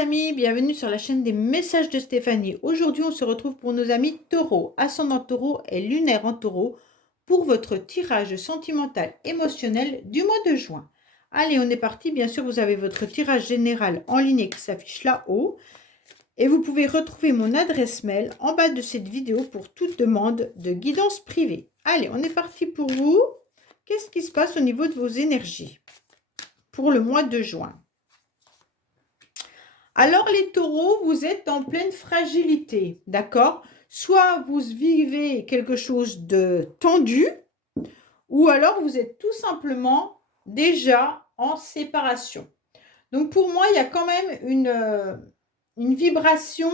amis, bienvenue sur la chaîne des messages de Stéphanie. Aujourd'hui, on se retrouve pour nos amis taureaux, ascendant taureau et lunaire en taureau pour votre tirage sentimental émotionnel du mois de juin. Allez, on est parti. Bien sûr, vous avez votre tirage général en ligne qui s'affiche là-haut. Et vous pouvez retrouver mon adresse mail en bas de cette vidéo pour toute demande de guidance privée. Allez, on est parti pour vous. Qu'est-ce qui se passe au niveau de vos énergies pour le mois de juin? Alors les taureaux, vous êtes en pleine fragilité, d'accord? Soit vous vivez quelque chose de tendu, ou alors vous êtes tout simplement déjà en séparation. Donc pour moi, il y a quand même une vibration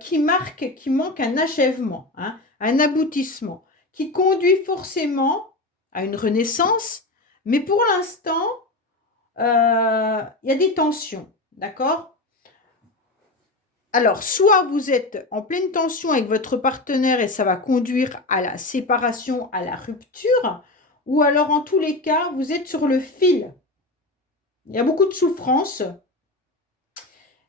qui manque un achèvement, hein, un aboutissement, qui conduit forcément à une renaissance, mais pour l'instant, il y a des tensions. D'accord? Alors, soit vous êtes en pleine tension avec votre partenaire et ça va conduire à la séparation, à la rupture, ou alors en tous les cas, vous êtes sur le fil. Il y a beaucoup de souffrance.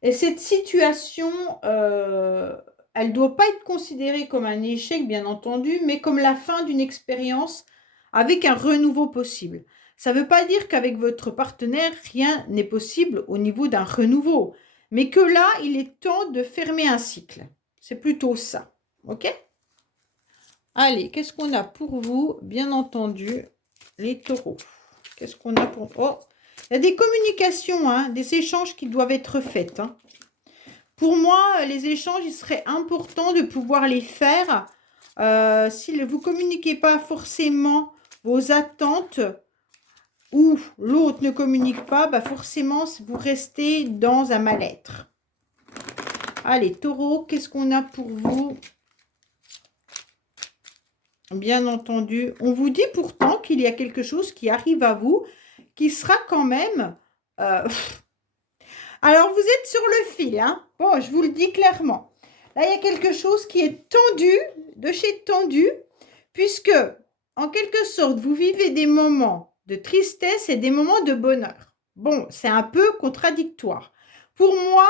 Et cette situation, elle ne doit pas être considérée comme un échec, bien entendu, mais comme la fin d'une expérience avec un renouveau possible. Ça ne veut pas dire qu'avec votre partenaire, rien n'est possible au niveau d'un renouveau, mais que là, il est temps de fermer un cycle. C'est plutôt ça. OK? Allez, qu'est-ce qu'on a pour vous? Bien entendu, les taureaux. Qu'est-ce qu'on a pour... Oh, il y a des communications, hein, des échanges qui doivent être faits. Hein. Pour moi, les échanges, il serait important de pouvoir les faire. Si vous ne communiquez pas forcément vos attentes ou l'autre ne communique pas, bah forcément, vous restez dans un mal-être. Allez, taureau, qu'est-ce qu'on a pour vous? Bien entendu, on vous dit pourtant qu'il y a quelque chose qui arrive à vous, qui sera quand même... Alors, vous êtes sur le fil, hein? Bon, je vous le dis clairement. Là, il y a quelque chose qui est tendu, de chez tendu, puisque, en quelque sorte, vous vivez des moments de tristesse et des moments de bonheur. Bon, c'est un peu contradictoire. Pour moi,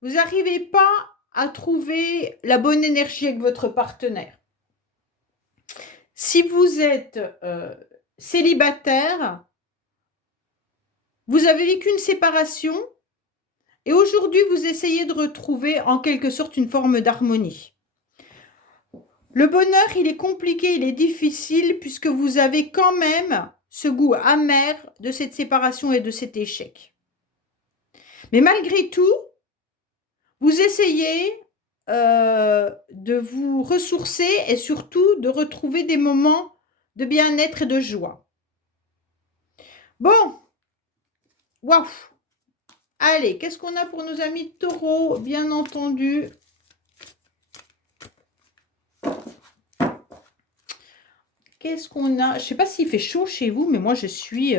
vous n'arrivez pas à trouver la bonne énergie avec votre partenaire. Si vous êtes célibataire, vous avez vécu une séparation et aujourd'hui, vous essayez de retrouver en quelque sorte une forme d'harmonie. Le bonheur, il est compliqué, il est difficile puisque vous avez quand même ce goût amer de cette séparation et de cet échec. Mais malgré tout, vous essayez de vous ressourcer et surtout de retrouver des moments de bien-être et de joie. Bon, waouh! Allez, qu'est-ce qu'on a pour nos amis taureaux? Bien entendu. Qu'est-ce qu'on a? Je ne sais pas s'il fait chaud chez vous, mais moi, je suis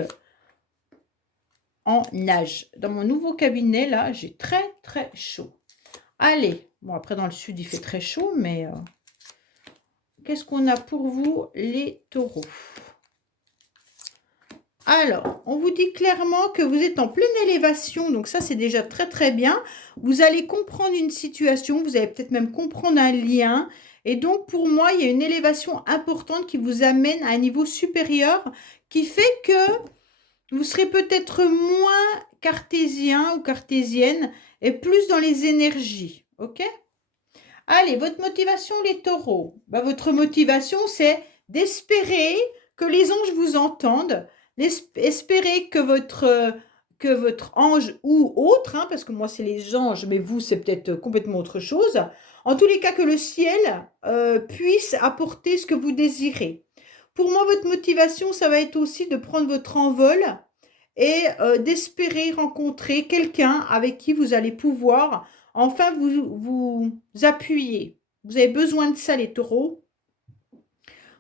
en nage. Dans mon nouveau cabinet, là, j'ai très, très chaud. Allez. Bon, après, dans le sud, il fait très chaud, mais qu'est-ce qu'on a pour vous, les taureaux? Alors, on vous dit clairement que vous êtes en pleine élévation, donc ça, c'est déjà très, très bien. Vous allez comprendre une situation, vous allez peut-être même comprendre un lien. Et donc, pour moi, il y a une élévation importante qui vous amène à un niveau supérieur qui fait que vous serez peut-être moins cartésien ou cartésienne et plus dans les énergies, ok? Allez, votre motivation, les taureaux. Bah, votre motivation, c'est d'espérer que les anges vous entendent, espérer que votre ange ou autre, hein, parce que moi, c'est les anges, mais vous, c'est peut-être complètement autre chose. En tous les cas, que le ciel puisse apporter ce que vous désirez. Pour moi, votre motivation, ça va être aussi de prendre votre envol et d'espérer rencontrer quelqu'un avec qui vous allez pouvoir enfin vous appuyer. Vous avez besoin de ça, les taureaux.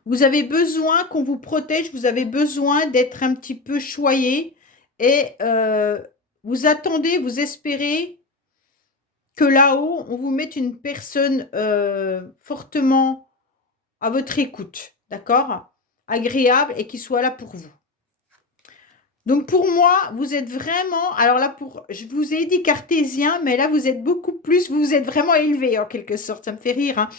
Vous avez besoin qu'on vous protège, vous avez besoin d'être un petit peu choyé et vous attendez, vous espérez que là-haut, on vous mette une personne fortement à votre écoute, d'accord? Agréable et qui soit là pour vous. Donc pour moi, vous êtes vraiment, alors là, je vous ai dit cartésien, mais là, vous êtes beaucoup plus, vous êtes vraiment élevé en quelque sorte, ça me fait rire, hein.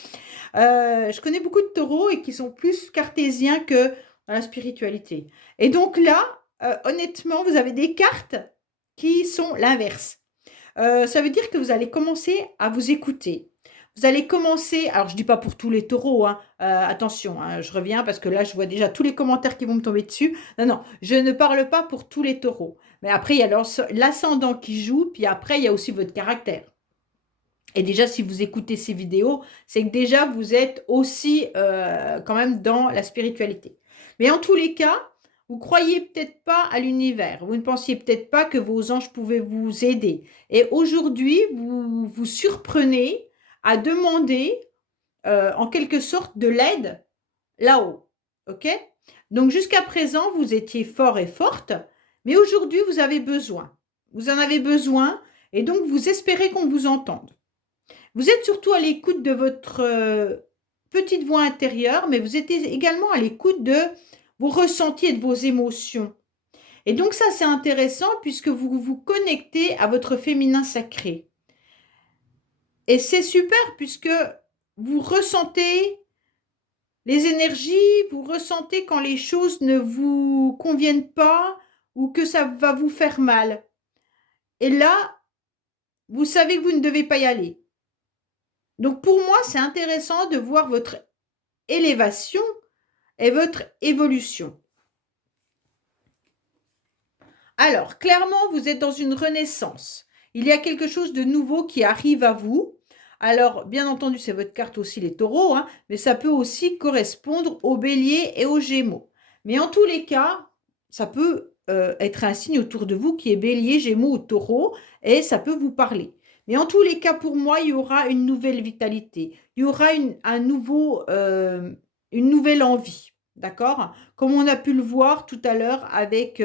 Je connais beaucoup de taureaux et qui sont plus cartésiens que dans la spiritualité. Et donc là, honnêtement, vous avez des cartes qui sont l'inverse. Ça veut dire que vous allez commencer à vous écouter. Vous allez commencer, alors je ne dis pas pour tous les taureaux, hein, attention, hein, je reviens parce que là je vois déjà tous les commentaires qui vont me tomber dessus. Non, non, je ne parle pas pour tous les taureaux. Mais après, il y a l'ascendant qui joue, puis après, il y a aussi votre caractère. Et déjà, si vous écoutez ces vidéos, c'est que déjà, vous êtes aussi quand même dans la spiritualité. Mais en tous les cas, vous croyez peut-être pas à l'univers. Vous ne pensiez peut-être pas que vos anges pouvaient vous aider. Et aujourd'hui, vous vous surprenez à demander en quelque sorte de l'aide là-haut. OK? Donc jusqu'à présent, vous étiez fort et forte, mais aujourd'hui, vous avez besoin. Vous en avez besoin et donc vous espérez qu'on vous entende. Vous êtes surtout à l'écoute de votre petite voix intérieure, mais vous êtes également à l'écoute de vos ressentis et de vos émotions. Et donc ça, c'est intéressant puisque vous vous connectez à votre féminin sacré. Et c'est super puisque vous ressentez les énergies, vous ressentez quand les choses ne vous conviennent pas ou que ça va vous faire mal. Et là, vous savez que vous ne devez pas y aller. Donc pour moi, c'est intéressant de voir votre élévation et votre évolution. Alors, clairement, vous êtes dans une renaissance. Il y a quelque chose de nouveau qui arrive à vous. Alors, bien entendu, c'est votre carte aussi, les taureaux, hein, mais ça peut aussi correspondre aux béliers et aux gémeaux. Mais en tous les cas, ça peut être un signe autour de vous qui est bélier, gémeaux ou taureau, et ça peut vous parler. Mais en tous les cas, pour moi, il y aura une nouvelle vitalité. Il y aura une nouvelle envie. D'accord? Comme on a pu le voir tout à l'heure avec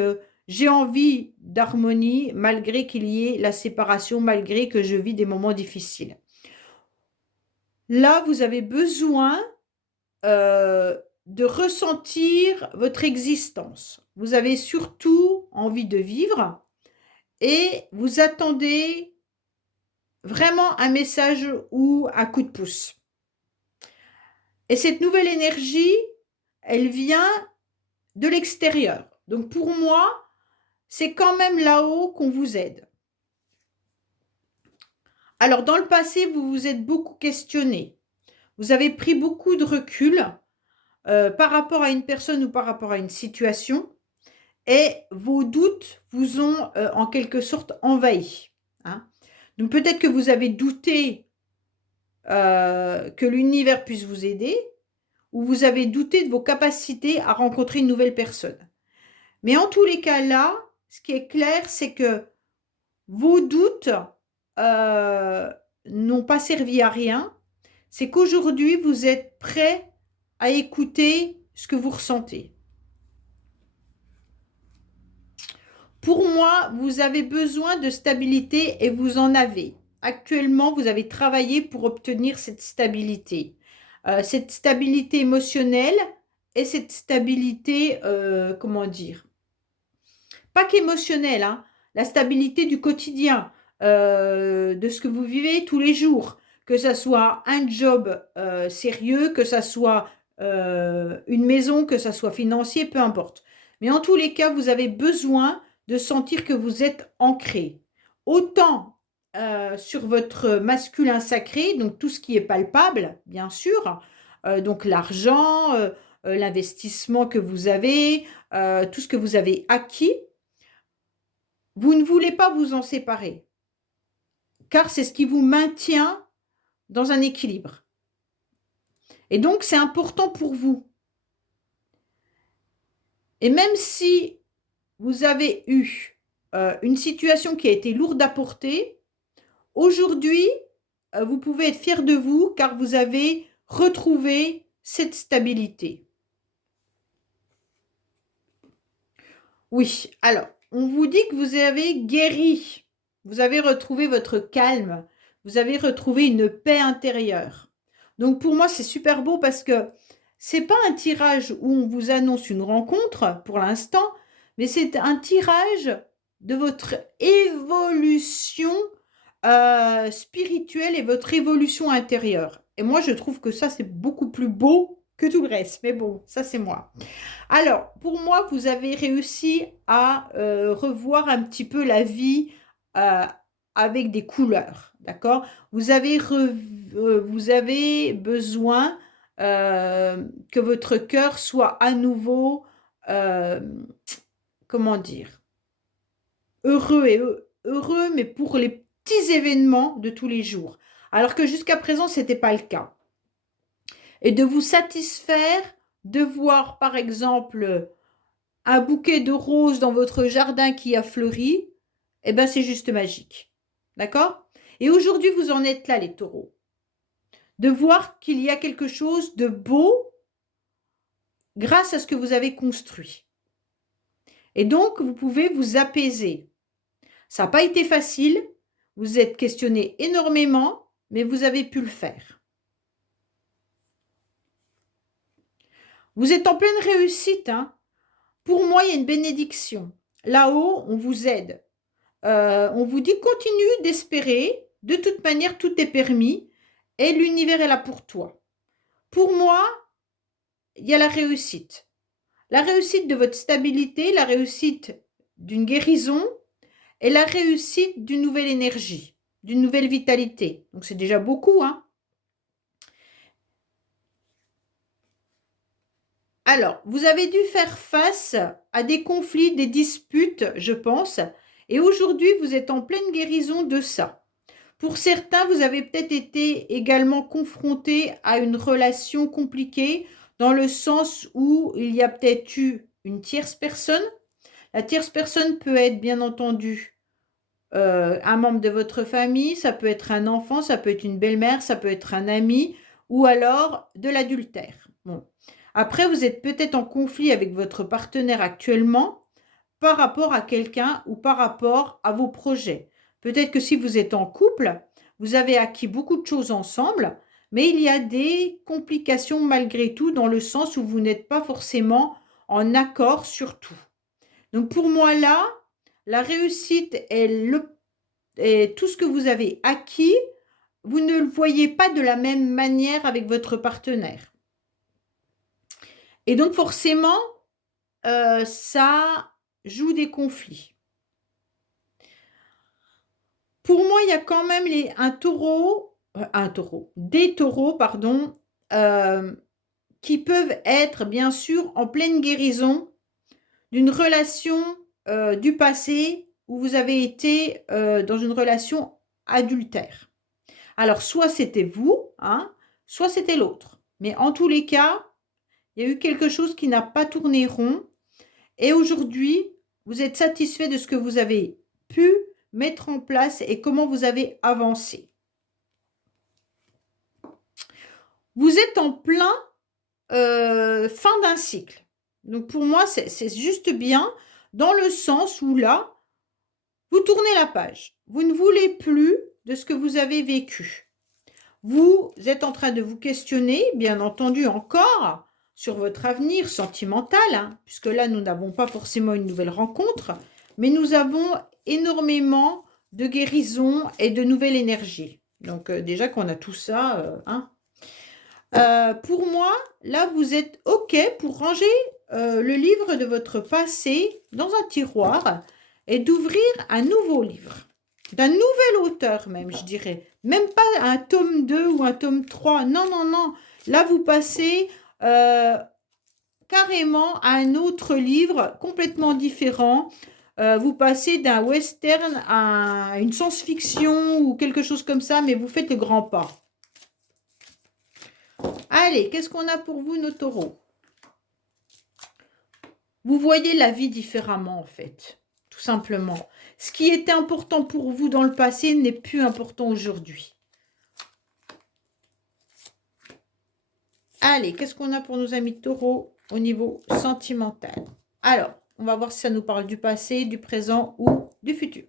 j'ai envie d'harmonie malgré qu'il y ait la séparation, malgré que je vis des moments difficiles. Là, vous avez besoin de ressentir votre existence. Vous avez surtout envie de vivre et vous attendez vraiment un message ou un coup de pouce. Et cette nouvelle énergie, elle vient de l'extérieur. Donc pour moi, c'est quand même là-haut qu'on vous aide. Alors dans le passé, vous vous êtes beaucoup questionné. Vous avez pris beaucoup de recul par rapport à une personne ou par rapport à une situation et vos doutes vous ont en quelque sorte envahi. Hein. Donc peut-être que vous avez douté que l'univers puisse vous aider ou vous avez douté de vos capacités à rencontrer une nouvelle personne. Mais en tous les cas là, ce qui est clair, c'est que vos doutes n'ont pas servi à rien. C'est qu'aujourd'hui, vous êtes prêt à écouter ce que vous ressentez. Pour moi, vous avez besoin de stabilité et vous en avez. Actuellement, vous avez travaillé pour obtenir cette stabilité émotionnelle et cette stabilité, comment dire, pas qu'émotionnelle, hein, la stabilité du quotidien, de ce que vous vivez tous les jours, que ça soit un job sérieux, que ça soit une maison, que ça soit financier, peu importe. Mais en tous les cas, vous avez besoin de sentir que vous êtes ancré. Autant sur votre masculin sacré, donc tout ce qui est palpable, bien sûr, donc l'argent, l'investissement que vous avez, tout ce que vous avez acquis, vous ne voulez pas vous en séparer, car c'est ce qui vous maintient dans un équilibre. Et donc, c'est important pour vous. Et même si vous avez eu une situation qui a été lourde à porter, aujourd'hui, vous pouvez être fier de vous car vous avez retrouvé cette stabilité. Oui, alors, on vous dit que vous avez guéri, vous avez retrouvé votre calme, vous avez retrouvé une paix intérieure. Donc pour moi, c'est super beau parce que c'est pas un tirage où on vous annonce une rencontre pour l'instant, mais c'est un tirage de votre évolution spirituelle et votre évolution intérieure. Et moi, je trouve que ça, c'est beaucoup plus beau que tout le reste. Mais bon, ça, c'est moi. Alors, pour moi, vous avez réussi à revoir un petit peu la vie euh, avec des couleurs, d'accord? Vous avez besoin que votre cœur soit à nouveau, euh, comment dire, heureux, mais pour les petits événements de tous les jours. Alors que jusqu'à présent, ce n'était pas le cas. Et de vous satisfaire de voir, par exemple, un bouquet de roses dans votre jardin qui a fleuri, eh ben c'est juste magique. D'accord? Et aujourd'hui, vous en êtes là, les taureaux. De voir qu'il y a quelque chose de beau grâce à ce que vous avez construit. Et donc, vous pouvez vous apaiser. Ça n'a pas été facile, vous êtes questionné énormément, mais vous avez pu le faire. Vous êtes en pleine réussite, hein. Pour moi, il y a une bénédiction. Là-haut, on vous aide. On vous dit continue d'espérer. De toute manière, tout est permis et l'univers est là pour toi. Pour moi, il y a la réussite. La réussite de votre stabilité, la réussite d'une guérison et la réussite d'une nouvelle énergie, d'une nouvelle vitalité. Donc c'est déjà beaucoup, hein. Alors, vous avez dû faire face à des conflits, des disputes, je pense, et aujourd'hui, vous êtes en pleine guérison de ça. Pour certains, vous avez peut-être été également confronté à une relation compliquée dans le sens où il y a peut-être eu une tierce personne. La tierce personne peut être bien entendu un membre de votre famille, ça peut être un enfant, ça peut être une belle-mère, ça peut être un ami ou alors de l'adultère. Bon. Après, vous êtes peut-être en conflit avec votre partenaire actuellement par rapport à quelqu'un ou par rapport à vos projets. Peut-être que si vous êtes en couple, vous avez acquis beaucoup de choses ensemble, mais il y a des complications malgré tout dans le sens où vous n'êtes pas forcément en accord sur tout. Donc pour moi là, la réussite est tout ce que vous avez acquis, vous ne le voyez pas de la même manière avec votre partenaire. Et donc forcément, ça joue des conflits. Pour moi, il y a quand même des taureaux, pardon, qui peuvent être bien sûr en pleine guérison d'une relation du passé où vous avez été dans une relation adultère. Alors, soit c'était vous, hein, soit c'était l'autre. Mais en tous les cas, il y a eu quelque chose qui n'a pas tourné rond. Et aujourd'hui, vous êtes satisfait de ce que vous avez pu mettre en place et comment vous avez avancé. Vous êtes en plein fin d'un cycle. Donc pour moi, c'est juste bien dans le sens où là, vous tournez la page. Vous ne voulez plus de ce que vous avez vécu. Vous êtes en train de vous questionner, bien entendu encore, sur votre avenir sentimental, hein, puisque là, nous n'avons pas forcément une nouvelle rencontre, mais nous avons énormément de guérison et de nouvelle énergie. Donc déjà qu'on a tout ça, hein. Pour moi, là, vous êtes OK pour ranger le livre de votre passé dans un tiroir et d'ouvrir un nouveau livre, d'un nouvel auteur même, je dirais. Même pas un tome 2 ou un tome 3. Non, non, non. Là, vous passez carrément à un autre livre complètement différent. Vous passez d'un western à une science-fiction ou quelque chose comme ça, mais vous faites le grand pas. Allez, qu'est-ce qu'on a pour vous, nos taureaux? Vous voyez la vie différemment, en fait, tout simplement. Ce qui était important pour vous dans le passé n'est plus important aujourd'hui. Allez, qu'est-ce qu'on a pour nos amis taureaux au niveau sentimental? Alors, on va voir si ça nous parle du passé, du présent ou du futur.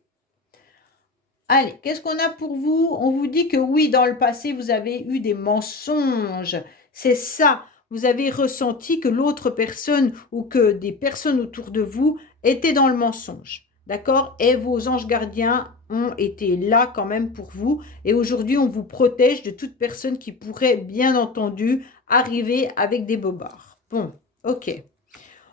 Allez, qu'est-ce qu'on a pour vous? On vous dit que oui, dans le passé, vous avez eu des mensonges. C'est ça. vous avez ressenti que l'autre personne ou que des personnes autour de vous étaient dans le mensonge. D'accord? Et vos anges gardiens ont été là quand même pour vous. Et aujourd'hui, on vous protège de toute personne qui pourrait, bien entendu, arriver avec des bobards. Bon, ok.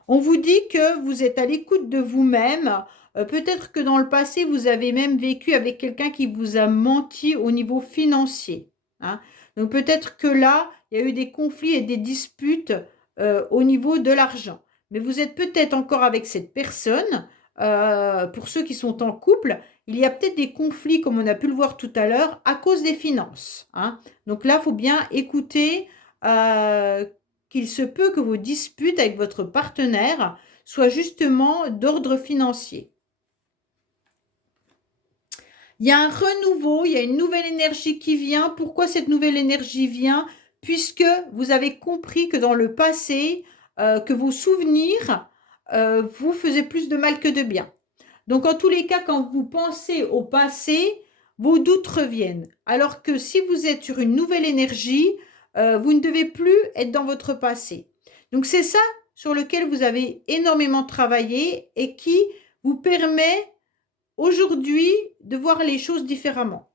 On vous dit que vous êtes à l'écoute de vous-même. Peut-être que dans le passé, vous avez même vécu avec quelqu'un qui vous a menti au niveau financier. Hein. Donc peut-être que là, il y a eu des conflits et des disputes au niveau de l'argent. Mais vous êtes peut-être encore avec cette personne. Pour ceux qui sont en couple, il y a peut-être des conflits, comme on a pu le voir tout à l'heure, à cause des finances. Hein. Donc là, il faut bien écouter qu'il se peut que vos disputes avec votre partenaire soient justement d'ordre financier. Il y a un renouveau, il y a une nouvelle énergie qui vient. Pourquoi cette nouvelle énergie vient? Puisque vous avez compris que dans le passé, que vos souvenirs vous faisaient plus de mal que de bien. Donc en tous les cas, quand vous pensez au passé, vos doutes reviennent. Alors que si vous êtes sur une nouvelle énergie, vous ne devez plus être dans votre passé. Donc c'est ça sur lequel vous avez énormément travaillé et qui vous permet aujourd'hui de voir les choses différemment.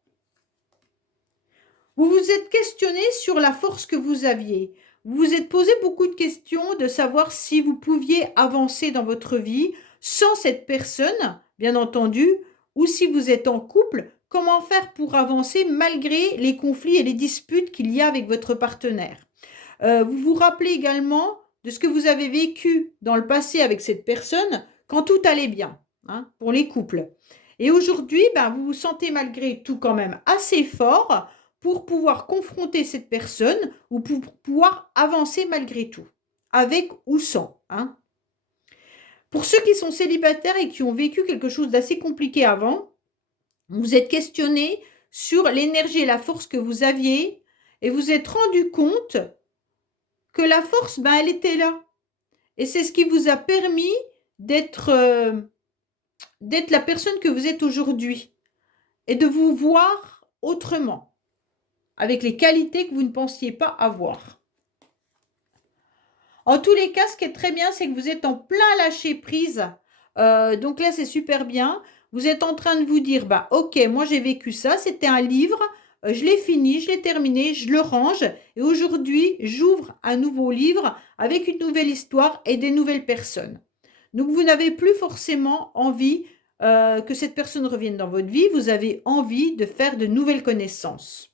Vous vous êtes questionné sur la force que vous aviez. Vous vous êtes posé beaucoup de questions de savoir si vous pouviez avancer dans votre vie sans cette personne, bien entendu, ou si vous êtes en couple, comment faire pour avancer malgré les conflits et les disputes qu'il y a avec votre partenaire. Vous vous rappelez également de ce que vous avez vécu dans le passé avec cette personne quand tout allait bien, hein, pour les couples. Et aujourd'hui, vous vous sentez malgré tout quand même assez fort pour pouvoir confronter cette personne ou pour pouvoir avancer malgré tout, avec ou sans. Hein. Pour ceux qui sont célibataires et qui ont vécu quelque chose d'assez compliqué avant, vous êtes questionné sur l'énergie et la force que vous aviez et vous êtes rendu compte que la force, elle était là. Et c'est ce qui vous a permis d'être la personne que vous êtes aujourd'hui et de vous voir autrement, avec les qualités que vous ne pensiez pas avoir. En tous les cas, ce qui est très bien, c'est que vous êtes en plein lâcher prise. Donc là, c'est super bien. Vous êtes en train de vous dire, ok, moi j'ai vécu ça, c'était un livre, je l'ai fini, je l'ai terminé, je le range. Et aujourd'hui, j'ouvre un nouveau livre avec une nouvelle histoire et des nouvelles personnes. Donc vous n'avez plus forcément envie que cette personne revienne dans votre vie. Vous avez envie de faire de nouvelles connaissances.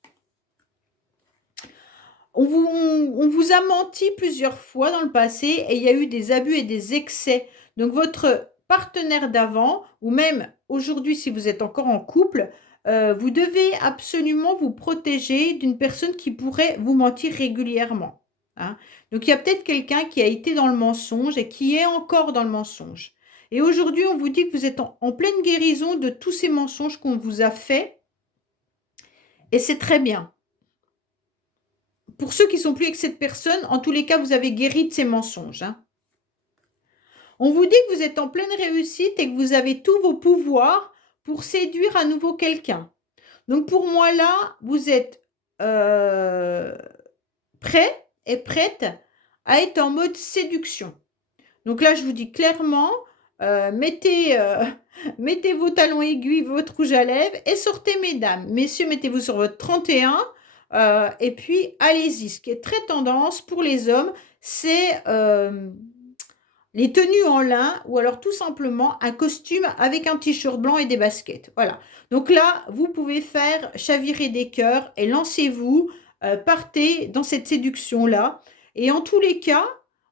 On vous a menti plusieurs fois dans le passé et il y a eu des abus et des excès. Donc votre partenaire d'avant, ou même aujourd'hui si vous êtes encore en couple, vous devez absolument vous protéger d'une personne qui pourrait vous mentir régulièrement. Hein. Donc il y a peut-être quelqu'un qui a été dans le mensonge et qui est encore dans le mensonge. Et aujourd'hui, on vous dit que vous êtes en pleine guérison de tous ces mensonges qu'on vous a faits. Et c'est très bien. Pour ceux qui sont plus avec cette personne, en tous les cas, vous avez guéri de ces mensonges. Hein. On vous dit que vous êtes en pleine réussite et que vous avez tous vos pouvoirs pour séduire à nouveau quelqu'un. Donc pour moi là, vous êtes prêt et prête à être en mode séduction. Donc là, je vous dis clairement, mettez vos talons aiguilles, votre rouge à lèvres et sortez mesdames. Messieurs, mettez-vous sur votre 31 et puis allez-y. Ce qui est très tendance pour les hommes, c'est les tenues en lin ou alors tout simplement un costume avec un t-shirt blanc et des baskets. Voilà. Donc là, vous pouvez faire chavirer des cœurs et lancez-vous, partez dans cette séduction-là. Et en tous les cas,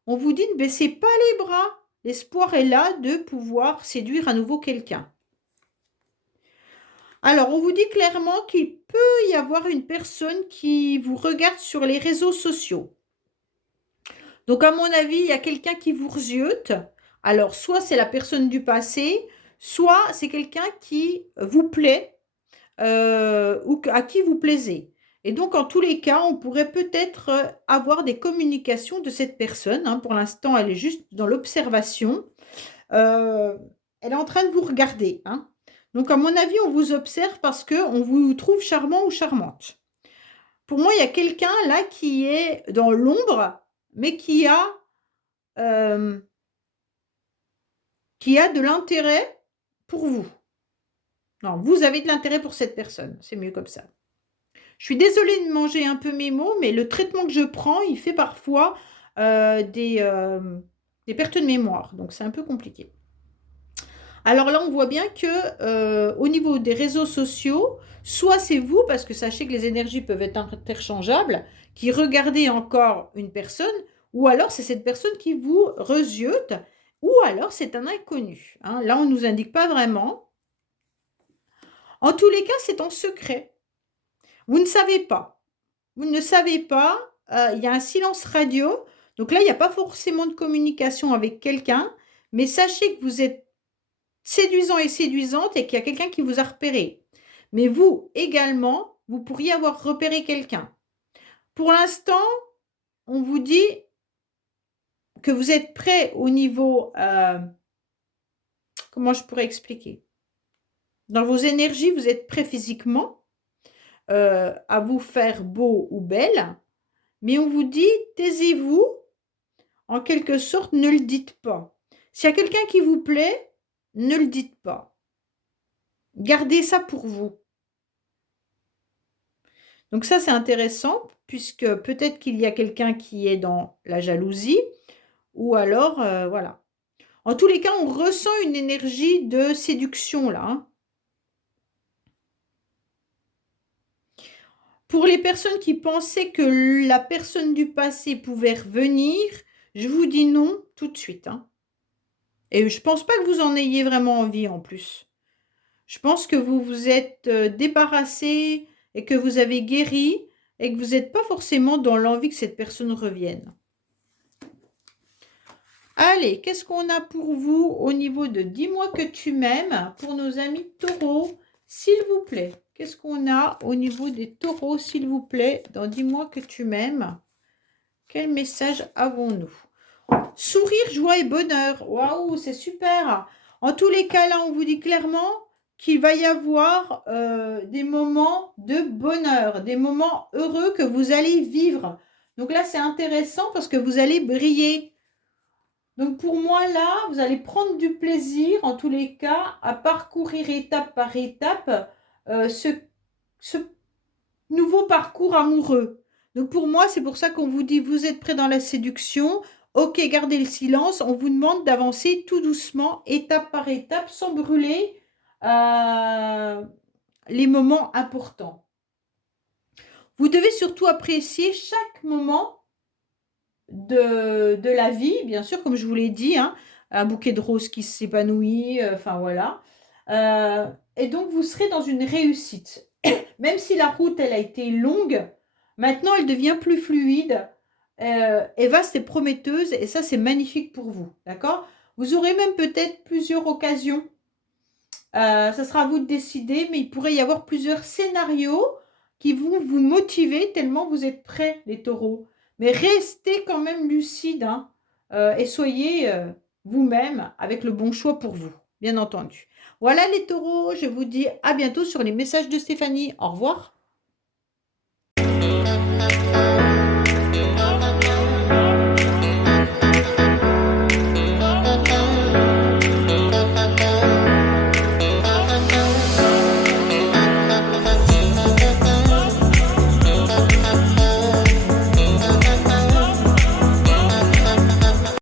on vous dit ne baissez pas les bras. L'espoir est là de pouvoir séduire à nouveau quelqu'un. Alors, on vous dit clairement qu'il peut y avoir une personne qui vous regarde sur les réseaux sociaux. Donc, à mon avis, il y a quelqu'un qui vous rejeute. Alors, soit c'est la personne du passé, soit c'est quelqu'un qui vous plaît ou à qui vous plaisez. Et donc, en tous les cas, on pourrait peut-être avoir des communications de cette personne. Hein. Pour l'instant, elle est juste dans l'observation. Elle est en train de vous regarder. Hein. Donc, à mon avis, on vous observe parce qu'on vous trouve charmant ou charmante. Pour moi, il y a quelqu'un là qui est dans l'ombre mais euh, qui a de l'intérêt pour vous. Non, vous avez de l'intérêt pour cette personne. C'est mieux comme ça. Je suis désolée de manger un peu mes mots, mais le traitement que je prends, il fait parfois des pertes de mémoire. Donc, c'est un peu compliqué. Alors là, on voit bien que au niveau des réseaux sociaux, soit c'est vous, parce que sachez que les énergies peuvent être interchangeables, qui regardez encore une personne, ou alors c'est cette personne qui vous rejeute, ou alors c'est un inconnu. Hein. Là, on ne nous indique pas vraiment. En tous les cas, c'est en secret. Vous ne savez pas. Vous ne savez pas. Il y a un silence radio. Donc là, il n'y a pas forcément de communication avec quelqu'un, mais sachez que vous êtes séduisant et séduisante et qu'il y a quelqu'un qui vous a repéré. Mais vous également, vous pourriez avoir repéré quelqu'un. Pour l'instant, on vous dit que vous êtes prêt au niveau... comment je pourrais expliquer? Dans vos énergies, vous êtes prêt physiquement à vous faire beau ou belle, mais on vous dit, taisez-vous, en quelque sorte, ne le dites pas. S'il y a quelqu'un qui vous plaît, ne le dites pas. Gardez ça pour vous. Donc ça, c'est intéressant, puisque peut-être qu'il y a quelqu'un qui est dans la jalousie, ou alors, voilà. En tous les cas, on ressent une énergie de séduction, là. Hein. Pour les personnes qui pensaient que la personne du passé pouvait revenir, je vous dis non tout de suite. Hein. Et je ne pense pas que vous en ayez vraiment envie, en plus. Je pense que vous vous êtes débarrassé et que vous avez guéri et que vous n'êtes pas forcément dans l'envie que cette personne revienne. Allez, qu'est-ce qu'on a pour vous au niveau de dis-moi que tu m'aimes pour nos amis taureaux, s'il vous plaît. Qu'est-ce qu'on a au niveau des taureaux, s'il vous plaît, dans dis-moi que tu m'aimes. Quel message avons-nous? Sourire, joie et bonheur. Waouh, c'est super. En tous les cas, là, on vous dit clairement qu'il va y avoir des moments de bonheur, des moments heureux que vous allez vivre. Donc là, c'est intéressant parce que vous allez briller. Donc pour moi, là, vous allez prendre du plaisir, en tous les cas, à parcourir étape par étape ce nouveau parcours amoureux. Donc pour moi, c'est pour ça qu'on vous dit, vous êtes prêt dans la séduction, ok, gardez le silence, on vous demande d'avancer tout doucement, étape par étape, sans brûler les moments importants. Vous devez surtout apprécier chaque moment de la vie, bien sûr, comme je vous l'ai dit, hein, un bouquet de roses qui s'épanouit, enfin voilà. Et donc, vous serez dans une réussite. Même si la route, elle a été longue, maintenant, elle devient plus fluide, et vaste et prometteuse, et ça, c'est magnifique pour vous, d'accord? Vous aurez même peut-être plusieurs occasions. Ça sera à vous de décider, mais il pourrait y avoir plusieurs scénarios qui vont vous motiver tellement vous êtes prêts, les taureaux. Mais restez quand même lucide hein, et soyez vous-même avec le bon choix pour vous, bien entendu. Voilà les taureaux, je vous dis à bientôt sur les messages de Stéphanie. Au revoir.